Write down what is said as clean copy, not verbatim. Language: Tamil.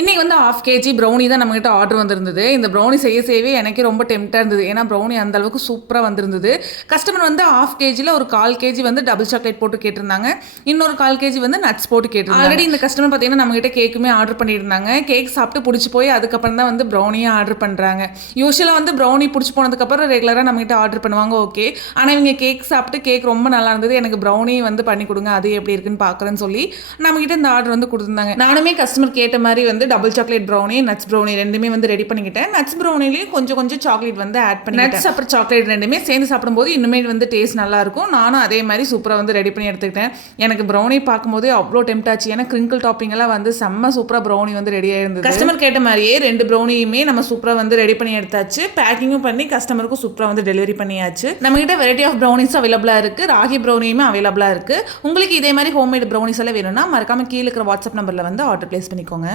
இன்றைக்கி வந்து 1/2 கேஜி ப்ரௌனி தான் நம்மகிட்ட ஆர்டர் வந்திருந்தது. இந்த ப்ரௌனி செய்யவே எனக்கே ரொம்ப டெம்ப்டாக இருந்தது. ஏன்னா ப்ரௌனி அந்த அளவுக்கு சூப்பராக வந்திருந்தது. கஸ்டமர் வந்து 1/2 கேஜியில் ஒரு 1/4 கேஜி வந்து டபுள் சாக்லேட் போட்டு கேட்டிருந்தாங்க. இன்னொரு 1/4 கேஜி வந்து நட்ஸ் போட்டு கேட்டிருந்தாங்க. ஆல்ரெடி இந்த கஸ்டமர் பார்த்தீங்கன்னா நம்மகிட்ட கேக்குமே ஆர்டர் பண்ணியிருந்தாங்க. கேக் சாப்பிட்டு பிடிச்சி போய் அதுக்கப்புறம் தான் வந்து ப்ரௌனியை ஆர்டர் பண்ணுறாங்க. யூஸ்வலாக வந்து ப்ரௌனி பிடிச்சி போனதுக்கப்புறம் ரெகுலராக நம்மகிட்ட ஆர்டர் பண்ணுவாங்க, ஓகே. ஆனால் இவங்க கேக் சாப்பிட்டு கேக் ரொம்ப நல்லா இருந்தது, எனக்கு ப்ரௌனி வந்து பண்ணி கொடுங்க, அது எப்படி இருக்குன்னு பார்க்குறேன்னு சொல்லி நம்மகிட்ட இந்த ஆர்டர் வந்து கொடுத்துருந்தாங்க. நானுமே கஸ்டமர் கேட்ட மாதிரி வந்து double chocolate brownie, nuts brownie ரெண்டுமே வந்து ரெடி பண்ணிக்கிட்டேன். நட்ஸ் ப்ரௌனிலையும் கொஞ்சம் கொஞ்சம் சாக்லேட் வந்து ஆட் பண்ணி, நட்ஸ் அப்புறம் சாக்லேட் ரெண்டுமே சேர்ந்து சாப்பிடும்போது இன்னுமே வந்து டேஸ்ட் நல்லா இருக்கும். நானும் அதே மாதிரி சூப்பராக வந்து ரெடி பண்ணி எடுத்துக்கிட்டேன். எனக்கு ப்ரௌனி பார்க்கும்போது அவ்வளோ டெம்ட் ஆச்சு. ஏன்னா கிரிங்கிள் டாப்பிங் எல்லாம் வந்து செம்ம சூப்பராக ப்ரௌனி வந்து ரெடி ஆயிருந்தது. கஸ்டமர் கேட்ட மாதிரியே 2 ப்ரௌனியுமே நம்ம சூப்பராக வந்து ரெடி பண்ணி எடுத்தாச்சு. பேக்கிங்கும் பண்ணி கஸ்டமருக்கும் சூப்பராக வந்து டெலிவரி பண்ணியாச்சு. நம்ம கிட்ட வெரைட்டி ஆஃப் ப்ரௌனிஸ் அவைலபிளாக இருக்கு. ராகி ப்ரௌனியுமே அவைலபிளாக இருக்கு. உங்களுக்கு இதே மாதிரி ஹோம்மேட் ப்ரௌனிஸ் எல்லாம் வேணும்னா மறக்காம கீழே இருக்கிற வாட்ஸ்அப் நம்பரில் வந்து ஆர்டர் பிளேஸ் பண்ணிக்கோங்க.